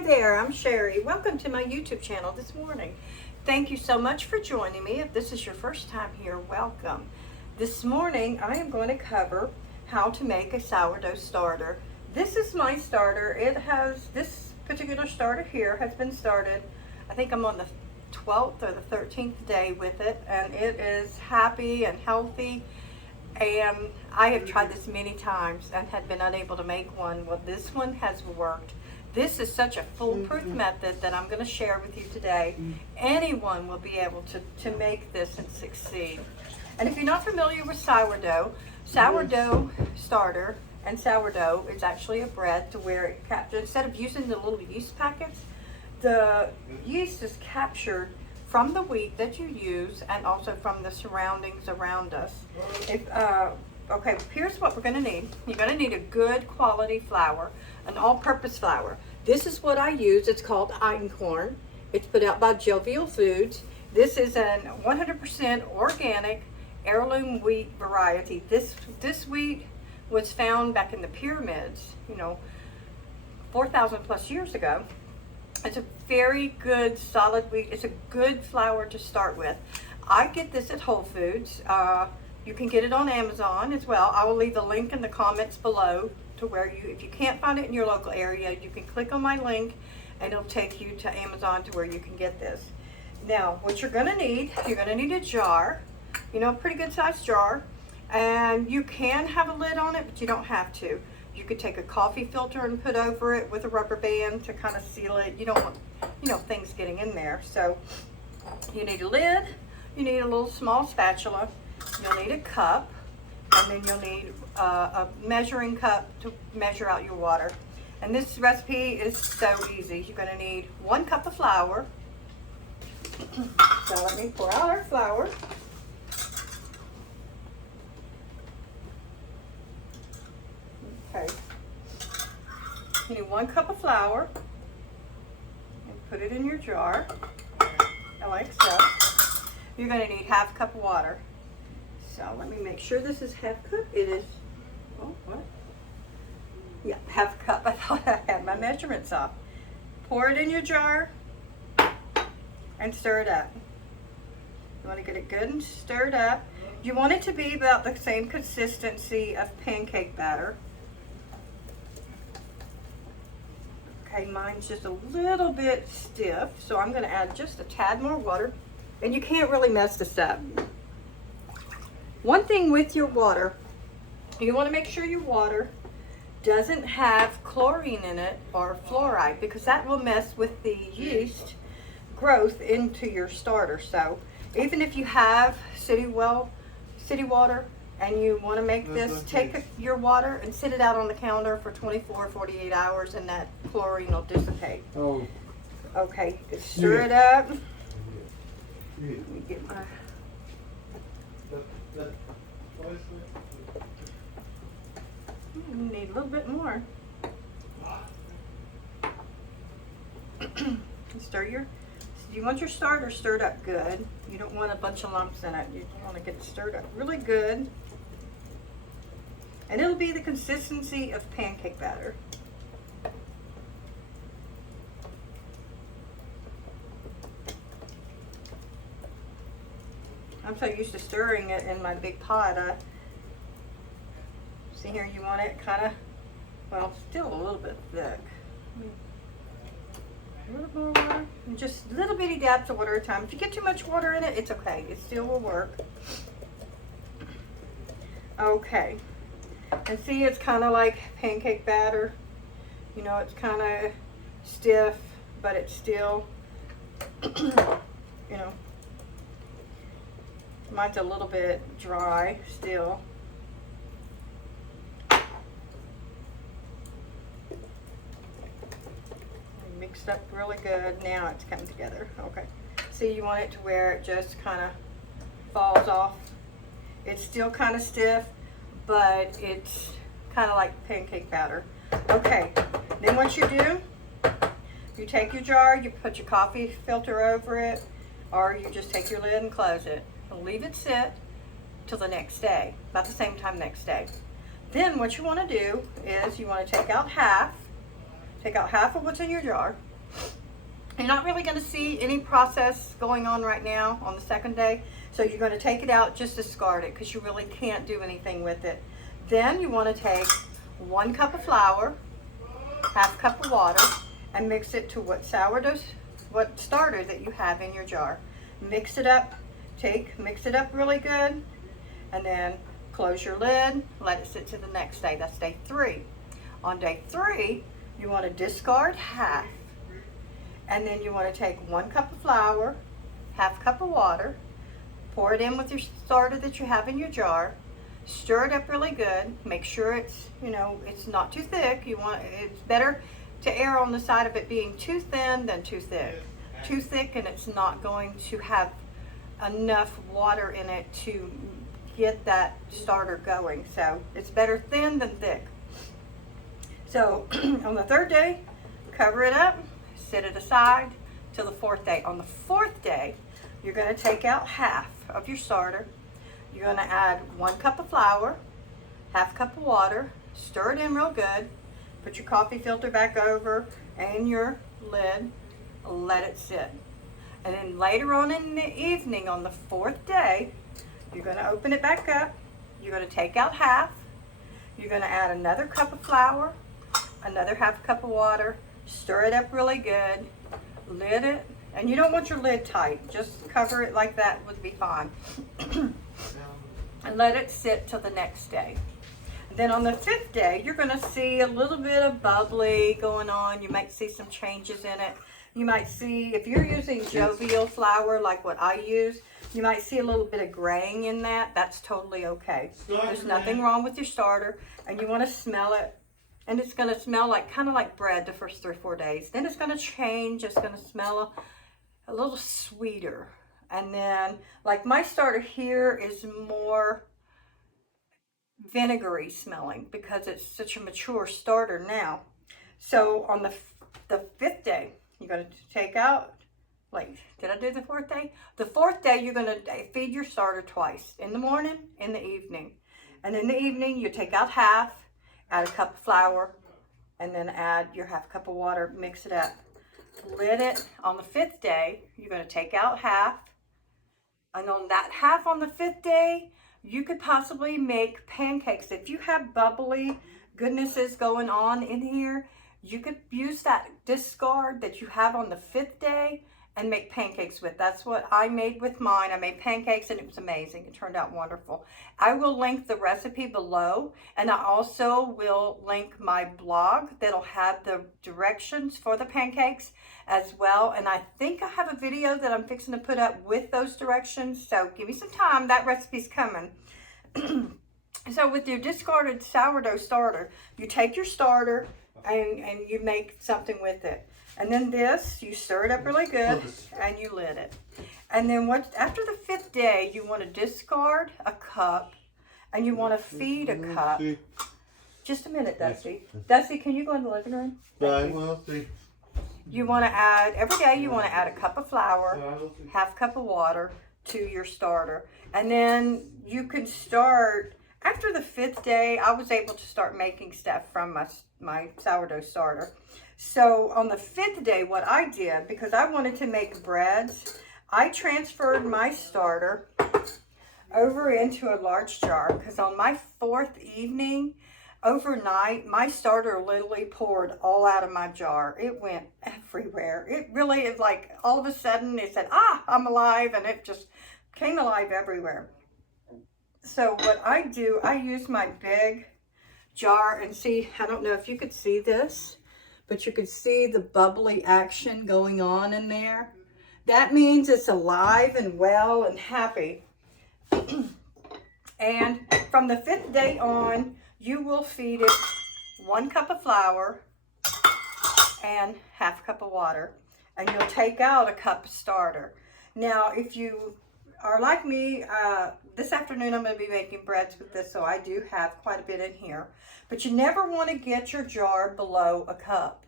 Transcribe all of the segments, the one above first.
Hi there, I'm Sherry. Welcome to my YouTube channel this morning. Thank you so much for joining me. If this is your first time here, welcome. This morning I am going to cover how to make a sourdough starter. This is my starter. This particular starter here has been started. I think I'm on the 12th or the 13th day with it, and it is happy and healthy. And I have tried this many times and had been unable to make one. Well, this one has worked. This is such a foolproof method that I'm going to share with you today. Anyone will be able to make this and succeed. And if you're not familiar with sourdough starter and sourdough is actually a bread to where it captures, instead of using the little yeast packets, the yeast is captured from the wheat that you use and also from the surroundings around us. Okay, here's what we're going to need. You're going to need a good quality flour, an all-purpose flour. This is what I use. It's called einkorn. It's put out by Jovial Foods. This is an 100% organic heirloom wheat variety. This wheat was found back in the pyramids, 4,000 plus years ago. It's a very good solid wheat. It's a good flour to start with. I get this at Whole Foods. You can get it on Amazon as well. I will leave the link in the comments below to where if you can't find it in your local area, you can click on my link and it'll take you to Amazon to where you can get this. Now, what you're gonna need a jar, a pretty good sized jar, and you can have a lid on it, but you don't have to. You could take a coffee filter and put over it with a rubber band to kind of seal it. You don't want, things getting in there. So you need a lid, you need a little small spatula, you'll need a cup, and then you'll need a measuring cup to measure out your water. And this recipe is so easy. You're gonna need 1 cup of flour. So let me pour out our flour. Okay. You need 1 cup of flour and put it in your jar, like so. You're going to need ½ cup of water. So let me make sure this is ½ cup. It is, oh, what? Yeah, ½ cup. I thought I had my measurements off. Pour it in your jar and stir it up. You want to get it good and stirred up. You want it to be about the same consistency of pancake batter. Okay, mine's just a little bit stiff, so I'm going to add just a tad more water. And you can't really mess this up. One thing with your water, you want to make sure your water doesn't have chlorine in it or fluoride, because that will mess with the yeast growth into your starter. So even if you have city water and you want to make this, take your water and sit it out on the counter for 24, 48 hours and that chlorine will dissipate. Oh. Okay, stir it up. Let me get my... You need a little bit more. You want your starter stirred up good. You don't want a bunch of lumps in it. You want to get it stirred up really good. And it'll be the consistency of pancake batter. I'm so used to stirring it in my big pot. See here, you want it kind of, well, still a little bit thick. A little more water, and just little bitty dabs of water at a time. If you get too much water in it, it's okay. It still will work. Okay. And see, it's kind of like pancake batter. It's kind of stiff, but it's still, mine's a little bit dry still. Mixed up really good. Now it's coming together. Okay. See, you want it to where it just kind of falls off. It's still kind of stiff, but it's kind of like pancake batter. Okay. Then what you do, you take your jar, you put your coffee filter over it, or you just take your lid and close it. And leave it sit till the next day, about the same time next day. Then what you want to do is you want to take out half of what's in your jar, You're not really going to see any process going on right now on the second day. So you're going to take it out, just discard it, because you really can't do anything with it. Then you want to take 1 cup of flour, half cup of water, and mix it to what starter that you have in your jar. Mix it up, mix it up really good, and then close your lid, let it sit to the next day. That's day 3. On day 3, you want to discard half, and then you want to take 1 cup of flour, half cup of water, pour it in with your starter that you have in your jar, stir it up really good, make sure it's, it's not too thick. It's better to err on the side of it being too thin than too thick. Too thick and it's not going to have enough water in it to get that starter going. So it's better thin than thick. So on the 3rd day, cover it up, set it aside till the 4th day. On the 4th day, you're going to take out half of your starter. You're going to add 1 cup of flour, half cup of water, stir it in real good, put your coffee filter back over and your lid, let it sit. And then later on in the evening on the 4th day, you're going to open it back up. You're going to take out half. You're going to add another cup of flour, another half cup of water, stir it up really good, lid it, and you don't want your lid tight, just cover it like that would be fine. And let it sit till the next day. Then on the 5th day, you're going to see a little bit of bubbly going on. You might see some changes in it. You might see, if you're using jovial flour like what I use, you might see a little bit of graying in that. That's totally okay. There's nothing wrong with your starter, and you want to smell it. And it's going to smell kind of like bread the first 3 or 4 days. Then it's going to change. It's going to smell a little sweeter. And then, like my starter here is more vinegary smelling because it's such a mature starter now. So on the 5th day, you're going to take out, did I do the 4th day? The 4th day, you're going to feed your starter twice, in the morning, in the evening. And in the evening, you take out half, add a cup of flour, and then add your half cup of water, mix it up. Lid it. On the 5th day, you're going to take out half. And on that half on the 5th day, you could possibly make pancakes. If you have bubbly goodnesses going on in here, you could use that discard that you have on the 5th day and make pancakes with. That's what I made with mine. I made pancakes and it was amazing. It turned out wonderful. I will link the recipe below, and I also will link my blog that'll have the directions for the pancakes as well. And I think I have a video that I'm fixing to put up with those directions. So give me some time. That recipe's coming. So with your discarded sourdough starter, you take your starter and you make something with it. And then this, you stir it up really good and you lid it. And then after the 5th day, you want to discard a cup and you want to feed a cup. Just a minute, Dusty. Dusty, can you go in the living room? Right, well, see. You want to add, every day you want to add a cup of flour, half cup of water to your starter. And then you can start, after the 5th day, I was able to start making stuff from my sourdough starter. So on the 5th day, what I did, because I wanted to make breads, I transferred my starter over into a large jar, because on my 4th evening, overnight, my starter literally poured all out of my jar. It went everywhere. It really is like all of a sudden it said, I'm alive, and it just came alive everywhere. So what I do, I use my big jar and see, I don't know if you could see this, but you could see the bubbly action going on in there. That means it's alive and well and happy. And from the 5th day on, you will feed it 1 cup of flour and half cup of water. And you'll take out a cup of starter. Now, if you are like me, this afternoon I'm going to be making breads with this, so I do have quite a bit in here. But you never want to get your jar below a cup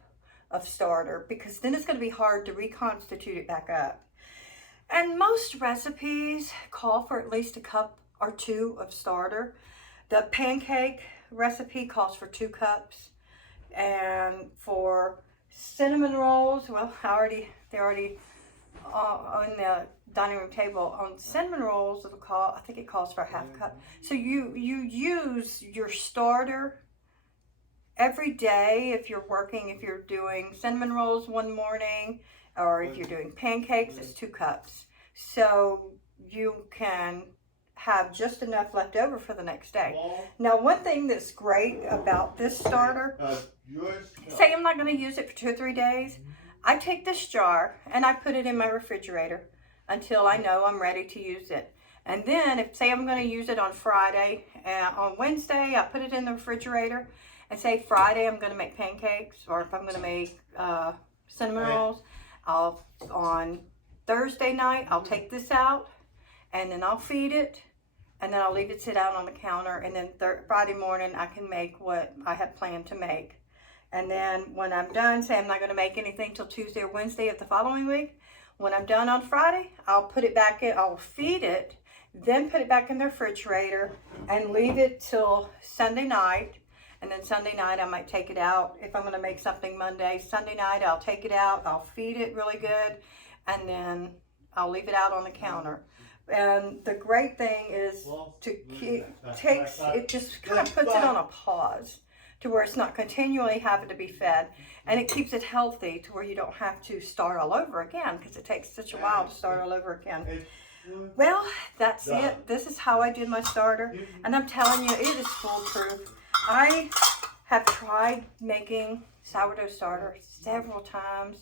of starter, because then it's going to be hard to reconstitute it back up. And most recipes call for at least a cup or 2 of starter. The pancake recipe calls for 2 cups, and for cinnamon rolls. Well, they're already on the dining room table. On cinnamon rolls, I think it calls for a half cup. So you use your starter every day if you're working, if you're doing cinnamon rolls one morning, or if you're doing pancakes, it's 2 cups. So you can have just enough left over for the next day. Now, one thing that's great about this starter, say I'm not going to use it for 2 or 3 days, I take this jar and I put it in my refrigerator until I know I'm ready to use it. And then if, say I'm going to use it on Friday, on Wednesday, I put it in the refrigerator, and say Friday I'm going to make pancakes, or if I'm going to make cinnamon rolls, on Thursday night, I'll take this out, and then I'll feed it, and then I'll leave it sit out on the counter, and then Friday morning I can make what I have planned to make. And then when I'm done, say I'm not going to make anything till Tuesday or Wednesday of the following week, when I'm done on Friday, I'll put it back in, I'll feed it, then put it back in the refrigerator and leave it till Sunday night. And then Sunday night I might take it out. If I'm going to make something Monday, Sunday night I'll take it out, I'll feed it really good, and then I'll leave it out on the counter. And the great thing is it just kind of puts it on a pause to where it's not continually having to be fed, and it keeps it healthy to where you don't have to start all over again, because it takes such a while to start all over again. Well, that's it. This is how I did my starter, and I'm telling you, it is foolproof. I have tried making sourdough starter several times,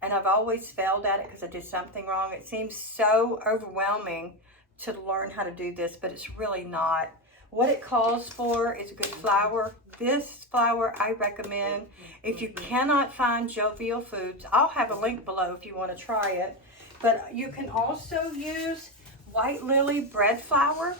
and I've always failed at it because I did something wrong. It seems so overwhelming to learn how to do this, but it's really not. What it calls for is good flour. This flour I recommend. If you cannot find Jovial Foods, I'll have a link below if you want to try it. But you can also use White Lily bread flour.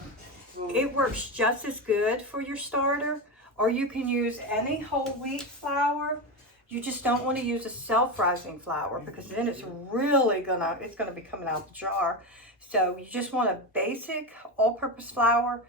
It works just as good for your starter. Or you can use any whole wheat flour. You just don't want to use a self-rising flour, because then it's really gonna be coming out the jar. So you just want a basic all-purpose flour,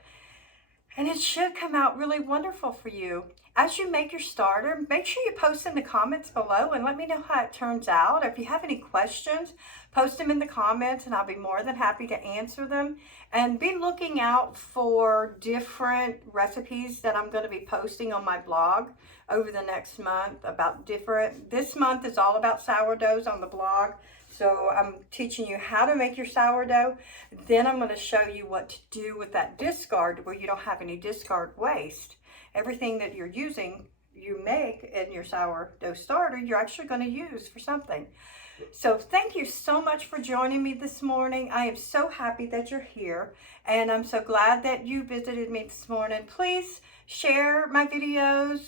and it should come out really wonderful for you. As you make your starter, make sure you post in the comments below and let me know how it turns out. If you have any questions, post them in the comments and I'll be more than happy to answer them. And be looking out for different recipes that I'm going to be posting on my blog over the next month about this month is all about sourdoughs on the blog. So I'm teaching you how to make your sourdough. Then I'm going to show you what to do with that discard, where you don't have any discard waste. Everything that you're using, you make in your sourdough starter, you're actually going to use for something. So thank you so much for joining me this morning. I am so happy that you're here, and I'm so glad that you visited me this morning. Please share my videos.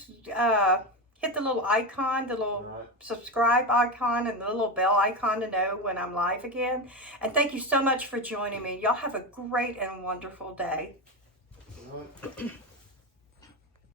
Hit the little icon, the little subscribe icon, and the little bell icon to know when I'm live again. And thank you so much for joining me. Y'all have a great and wonderful day.